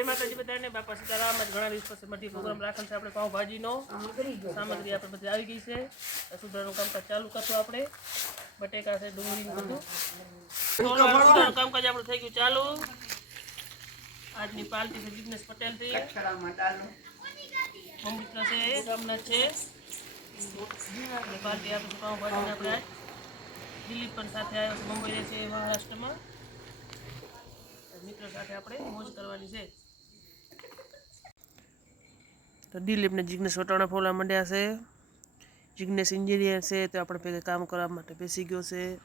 જય માતાજી બધાને બાપા સીતારામ ઘણા દિવસ પછી મઢી પ્રોગ્રામ રાખેલ છે આપણે પાઉંભાજીનો. સામગ્રી આપણે બધી આવી ગઈ છે. સુધારનું કામકાજ ચાલુ કરશું આપણે. બટેકા છે ડુંગળી બધું. સુધારનું કામકાજ આપણું થઈ ગયું ચાલુ. આજની પાલટી છે જિગ્નેશ પટેલથી મમ્મી છે ગામના છે. પાલટી આપી પાઉંભાજીને આપણે. આજ દિલીપ પણ સાથે આવ્યો છે મુંબઈ રહે છે મહારાષ્ટ્રમાં. મિત્રો સાથે આપણે મોજ કરવાની છે. તો દિલીપને જિગ્નેશ વટાણા ફોલા માંડ્યા છે. જિગ્નેશ એન્જિનિયર છે તો આપણે ભેગા કામ કરવા માટે બેસી ગયો છે.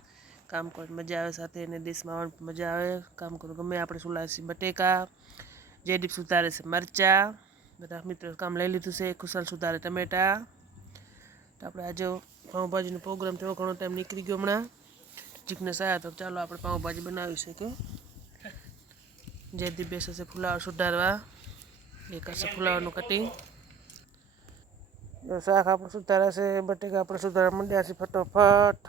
કામ કરવાની મજા આવે સાથે એને દેશમાં આવવાની મજા આવે. કામ કરવું ગમે આપણે સુલાસી બટેકા, જયદીપ સુધારે છે મરચા. બધા મિત્રો કામ લઈ લીધું છે. ખુશાલ સુધારે ટમેટા. તો આપણે આજે પાઉંભાજીનો પ્રોગ્રામ થયો ઘણો ટાઈમ નીકળી ગયો હમણાં. જિગ્નેશ આવ્યા તો ચાલો આપણે પાઉંભાજી બનાવી શકીએ. જયદીપ બેસે છે ફુલાવર સુધારવા. એક કરશે ફુલાવરનું કટિંગ શાક આપણે સુધારા છે, બટેકા આપણે સુધારા, માંડ્યા છે ફટોફટ.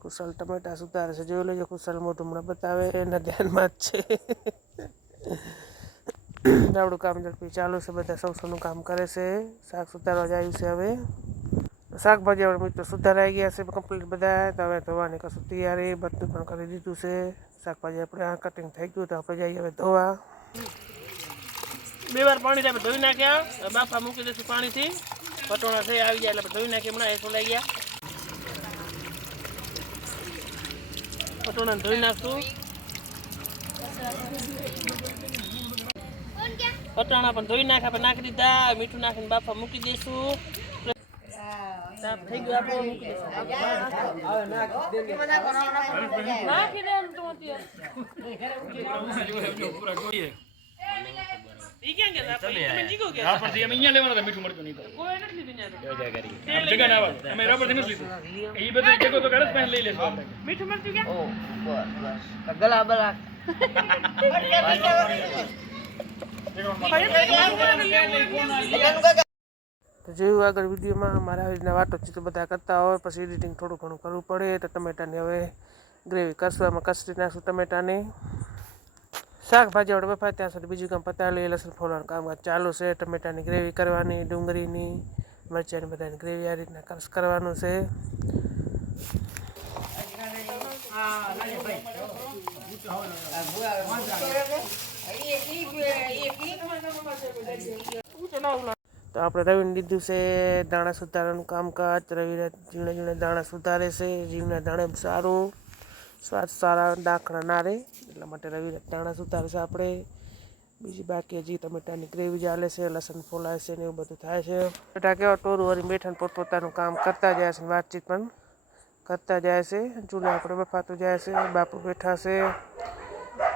કુશલ ટમેટા સુધારે છે, જોઈ લેજો કુશલ મોઢું હમણાં બતાવે, એના ધ્યાનમાં જ છે. આપણું કામ ઝડપી ચાલુ છે, બધા સૌ સૌનું કામ કરે છે, શાક સુધારવા જ આવ્યું છે હવે. શાકભાજી આપણે મિત્રો સુધારાઈ ગયા છે કમ્પ્લીટ બધા, તો હવે ધોવાની કશું તૈયારી, બધું પણ કરી દીધું છે. શાકભાજી આપણે આ કટિંગ થઈ ગયું, તો આપણે જઈએ હવે ધોવા. બે વાર પાણી આપણે ધોઈ નાખ્યા બાફા મૂકી દઈશું પાણીથી પટોણા થઈ આવી ગયા એટલે ધોઈ નાખી હમણાં એ સોલાઈ ગયા પટોણા ધોઈ નાખશું પટાણા પણ ધોઈ નાખ્યા પણ નાખી દીધા મીઠું નાખીને બાફા મૂકી દઈશું થઈ ગયું આપણે મૂકી દઈશું ઈ ક્યાં ગયા આપણે? તમે જીગો ગયા હા, પણ અમે અહીંયા લેવાના હતા, મીઠું મળતું નહીં તો. કોઈ નથી લીધું ન્યા તો. ના આવવાનું. અમે રબરથી નથી લીધું. એ બધું જગો તો ઘરે પાસે લઈ લેશું આપણે. મીઠું મરચું ક્યાં? તો જોયું આગળ વિડીયોમાં મારા આવી રીતના વાતચીત બધા કરતા હોય પછી એડિટિંગ થોડું ઘણું કરવું પડે તો ટમેટાની હવે ગ્રેવી કરશું આમાં કસરી નાખશું ટમેટાની શાકભાજી આપણે બફાય ત્યાં સુધી બીજું કામ પતાવી લઈએ, લસણ ફોલવાનું કામકાજ ચાલુ છે, ટમેટાની ગ્રેવી કરવાની, ડુંગળીની, મરચાંની બધાની ગ્રેવી આ રીતના કસ કરવાનું છે. તો આપણે રવિને લીધું છે દાણા સુધારવાનું કામકાજ રવિ ઝીણા ઝીણા દાણા સુધારે છે જીવના દાણે સારું. સ્વાદ સારા દાખણા ના રહે, એટલા માટે રવિ દાણા સુધારે છે આપણે. બીજી બાકી હજી ટમેટાની ગ્રેવી ચાલે છે, લસણ ફોલાય છે ને એવું બધું થાય છે. બધા કેવા ટોરું વળી બેઠાને પોતપોતાનું કામ કરતા જાય છે વાતચીત પણ કરતા જાય છે. ચૂલે આપણે બફાતું જાય છે, બાપુ બેઠા છે,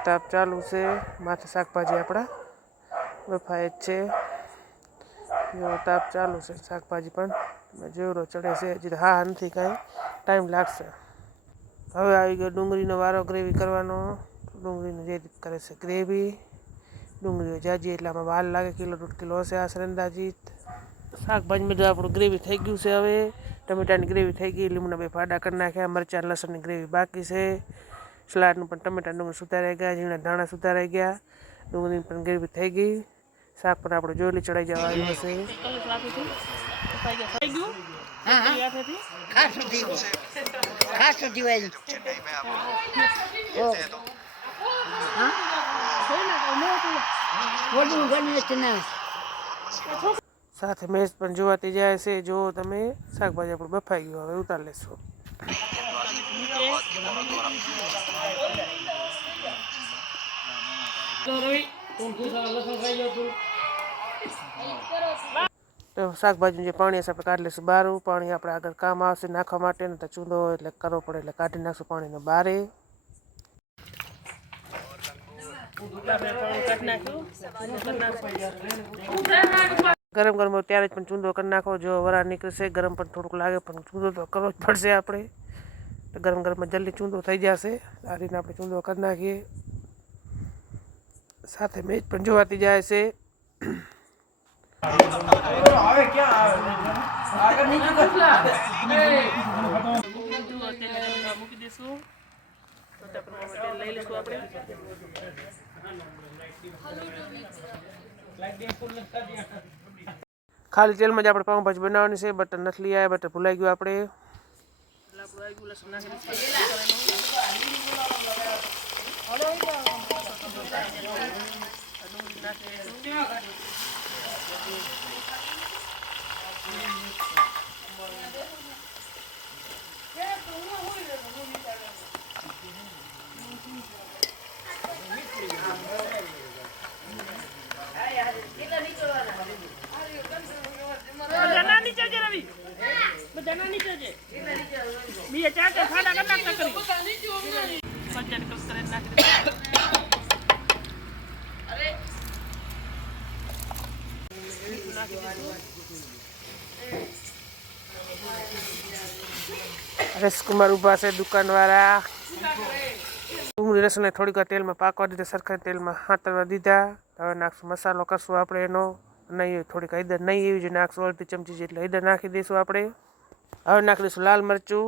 તાપ ચાલુ છે, માથે શાકભાજી આપણા બફાય જ છે. જો તાપ ચાલુ છે શાકભાજી પણ જેવડો ચડે છે, હજી હા નથી કાંઈ, ટાઈમ લાગશે. હવે આવી ગયો ડુંગળીનો વારો ગ્રેવી કરવાનો. ડુંગળીનો જે રીત કરે છે ગ્રેવી. ડુંગળીઓ જાજી એટલામાં વાર લાગે, કિલો દોઢ કિલો હશે આશરે અંદાજીત શાકભાજી બધું આપણું ગ્રેવી થઈ ગયું છે હવે, ટમેટાની ગ્રેવી થઈ ગઈ લીંબુના બે ફાડા કરી નાખ્યા, મરચાં, લસણની ગ્રેવી બાકી છે. સલાડનું પણ ટમેટા ડુંગળી સુધારાઈ ગયા, ઝીણા ધાણા સુધારાઈ ગયા, ડુંગળીની પણ ગ્રેવી થઈ ગઈ. શાક પણ આપણે જોયેલી ચડાઈ સાથે મેચ પણ જોવાતી જાય છે. જો તમે શાકભાજી આપણું બફાઈ ગયું હવે ઉતાર લેશું. તો શાકભાજીનું જે પાણી હશે, આપણે કાઢી લઈશું બારું. પાણી આપણે આગળ કામ આવશે નાખવા માટે ને તો ચૂંદો એટલે કરવો પડે એટલે કાઢી નાખશું પાણીને બારે. ગરમ ગરમ હોય ત્યારે જ પણ ચૂંદો કરી નાખો. જો વરા નીકળશે ગરમ પણ થોડુંક લાગે, પણ ચૂંદો તો કરવો જ પડશે આપણે. તો ગરમ ગરમમાં જલ્દી ચૂંદો થઈ જશે. આ રીતે આપણે ચૂંદો કરી નાખીએ. સાથે મેચ પણ જોવાતી જાય છે. મૂકી દઈશું લઈ લઈશું આપણે ખાલી તેલમાં જ બનાવવાની છે બટર નથી લઈ આવ્યા બટર ભૂલાઈ ગયું આપણે બધાના નીચે છે રવિ બધાના નીચે છે બીજા ચાર ચાર ખાડા કલાક કરી પંચાયત કસ કરે નાખી દે. રસકુમાર ઊભા છે દુકાનવાળા ડુંગળી લસણને થોડીક વાર તેલમાં પાકવા દીધા સરખા તેલમાં હાથરવા દીધા હવે નાખશું મસાલો કરશું આપણે એનો નહીં થોડીક હળદર નહીં એવી જ નાખશું અડધી ચમચી જેટલી હળદર નાખી દઈશું આપણે હવે નાખી દઈશું લાલ મરચું.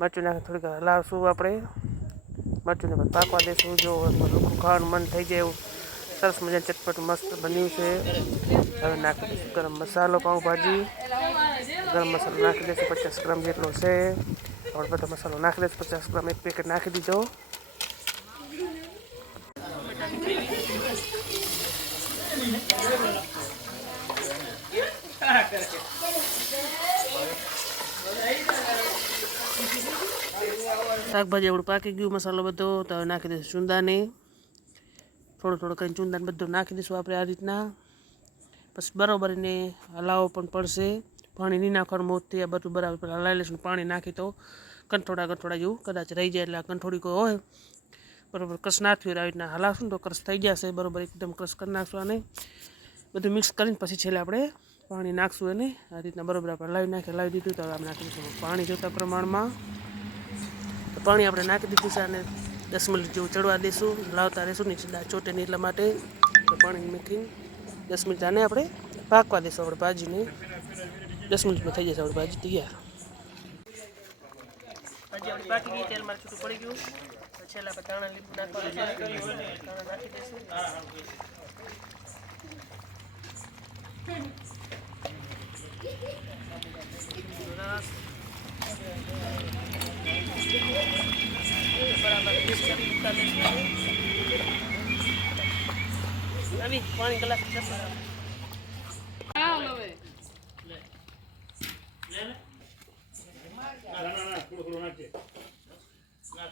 મરચું નાખી થોડીક વાર હલાવશું આપણે. મરચુંને પછી પાકવા દઈશું જો લોકો ખાવાનું મન થઈ જાય એવું. સરસ મજાનું ચટપટ મસ્ત બન્યું છે. હવે નાખી દઈશું ગરમ મસાલો, પાઉંભાજી. ગરમ મસાલો નાખી દઈશું, પચાસ ગ્રામ જેટલો છે. આપણે બધો મસાલો નાખી દઈશું, પચાસ ગ્રામ એક પેકેટ નાખી દીધો. શાકભાજી આપણું પાકી ગયું, મસાલો બધો, તો નાખી દઈશું ચૂંદાને. થોડું થોડું કરીને ચૂંદાને બધું નાખી દઈશું આપણે આ રીતના. પછી બરાબર એને હલાવવો પણ પડશે. પાણી નહીં નાખવાનું મોતથી આ બધું બરાબર. પણ હલાવી લઈશું પાણી નાખી તો કંઠોડા કંઠોડા જેવું કદાચ રહી જાય એટલે આ કંઠોડી કોઈ હોય. બરાબર, ક્રશ ના થયું આવી રીતના. હલાવશું તો ક્રશ થઈ જશે. બરાબર, એકદમ ક્રશ કરી નાખશું અને બધું મિક્સ કરીને પછી છેલ્લે આપણે પાણી નાખશું એને. આ રીતના બરાબર આપણે હલાવી નાખી, હલાવી દીધું. તો આપણે દીધું પાણી જોતા પ્રમાણમાં. પાણી આપણે નાખી દીધું છે અને દસ મિનિટ જેવું ચડવા દઈશું લાવતા રહીશું નીચે ચોટેની ચોટે નહીં એટલા માટે. પાણી મૂકીને દસ મિનિટ આને આપણે પાકવા દઈશું આપણે ભાજીને. દસ મિનિટમાં થઈ જશે આપણે ભાજી તૈયાર. ભાજી આપણી પાકી ગઈ તેલમાં છૂટું પડી ગયું. છેલ્લા આપણે ધાણા લીધું નાખવાનું છે. ધાણા નાખી દઈશું રસ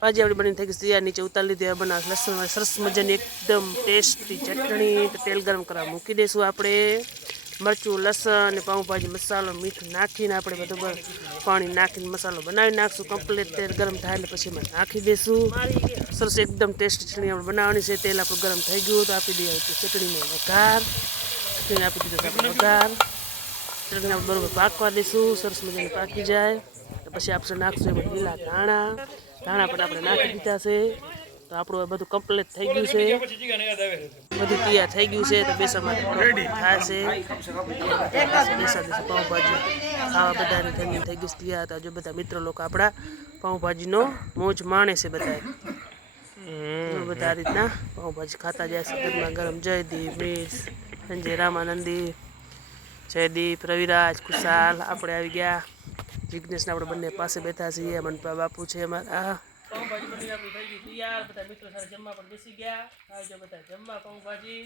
પાણી આપણી બની થઈ ગઈ તૈયાર, નીચે ઉતારી લીધી હવે બનાવ લસણ, સરસ મજાની એકદમ ટેસ્ટી ચટણી તેલ ગરમ કરવા મૂકી દઈશું આપણે. મરચું, લસણ પાઉંભાજી મસાલો, મીઠું નાખીને આપણે બધું પાણી નાખીને મસાલો બનાવી નાખશું કમ્પ્લીટ તેલ ગરમ થાય એટલે પછી એમાં નાખી દઈશું સરસ એકદમ ટેસ્ટી ચટણી આપણે બનાવવાની છે. તેલ આપણું ગરમ થઈ ગયું તો આપી દઈએ ચટણીનો વઘાર. ચટણી આપી દીધો આપણે વઘાર. ચટણી આપણે બરોબર પાકવા દઈશું સરસ મજાની પાકી જાય. પછી આપણે નાખશું એમાં લીલા ધાણા. ધાણા પણ આપણે નાખી દીધા છે. તો આપણું આ બધું કમ્પ્લીટ થઈ ગયું છે. બધું તૈયાર થઈ ગયું છે તો બેસન માટે છે. બેસન બેસન પાઉંભાજી ખાવા બધાને ધન્ય થઈ ગયું તૈયાર તો જો બધા મિત્રો લોકો આપણા પાઉંભાજીનો મોજ માણે છે બધા બધા આ રીતના પાઉંભાજી ખાતા જાય છે. ગરમા ગરમ જયદીપ મીસ સંજય રામાનંદી જયદીપ રવિરાજ ખુશાલ આપણે આવી ગયા. જિજ્ઞેશને આપણે બંને પાસે બેઠા છીએ. મનપા બાપુ છે અમારા. પાઉંભાજી બની આપણી થઈ ગઈ તૈયાર, બધા મિત્રો સાથે જમવા પણ બેસી ગયા. આવજો બધા જમવા પાઉંભાજી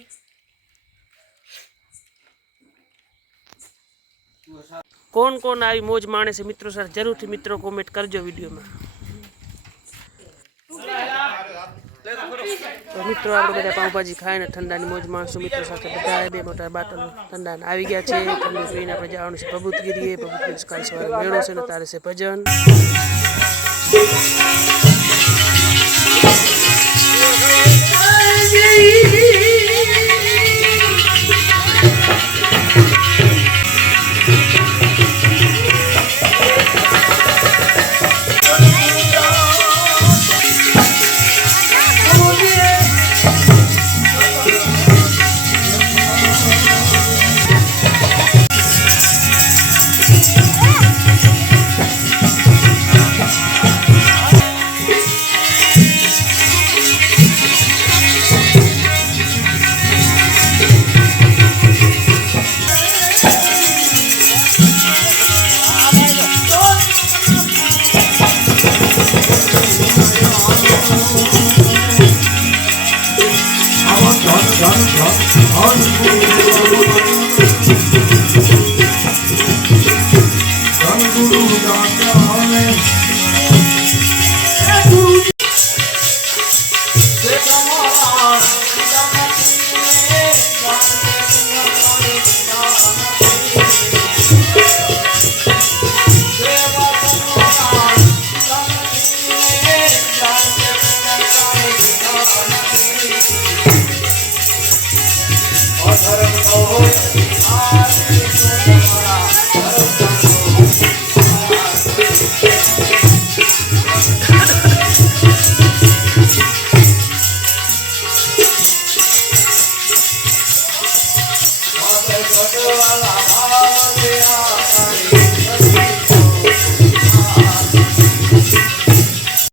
કોણ કોણ આવી મોજ માણે છે? મિત્રો સાથે જરૂરથી મિત્રો કોમેન્ટ કરજો વિડીયોમાં. તો મિત્રો, આપણે બધા પાઉંભાજી ખાઈને ઠંડાની મોજ માણશું. મિત્રો સાથે બધા બે મોટા બાટલ ઠંડાને આવી ગયા છે. ઠંડુ પીને આપણે જવાનું છે ભભૂતગીરીએ ભભૂતગીરી કાલ સવારે મેળો છે ને તારે છે ભજન.